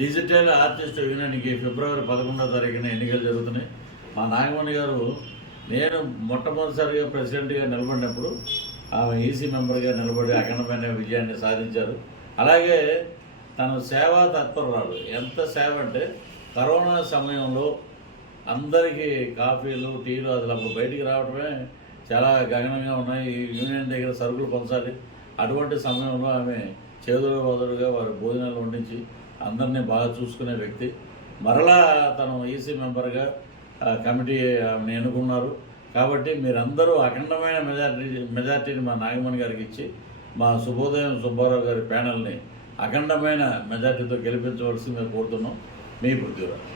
Digital artist యూనియన్కి ఫిబ్రవరి 11వ తారీఖున ఎన్నికలు జరుగుతున్నాయి. మా నాగమణి గారు నేను మొట్టమొదటిసారిగా ప్రెసిడెంట్గా నిలబడినప్పుడు ఆమె ఈసీ మెంబర్గా నిలబడి అఖండమైన విజయాన్ని సాధించారు. అలాగే తను సేవా తత్పరురాలు. ఎంత సేవ అంటే కరోనా సమయంలో అందరికీ కాఫీలు టీలు అసలు అప్పుడు బయటికి రావడమే చాలా గగనంగా ఉన్నాయి. ఈ యూనియన్ దగ్గర సరుకులు పంచాలి. అటువంటి సమయంలో ఆమె చేదుల వదలుగా వారి భోజనాలు వండించి అందరినీ బాగా చూసుకునే వ్యక్తి. మరలా తను ఈసీ మెంబర్గా కమిటీ ఆమెను ఎన్నుకున్నారు. కాబట్టి మీరందరూ అఖండమైన మెజార్టీని మా నాగమణి గారికి ఇచ్చి మా శుభోదయం సుబ్బారావు గారి ప్యానల్ని అఖండమైన మెజార్టీతో గెలిపించవలసి మేము కోరుతున్నాం. మీ పృథ్వీరాజ్.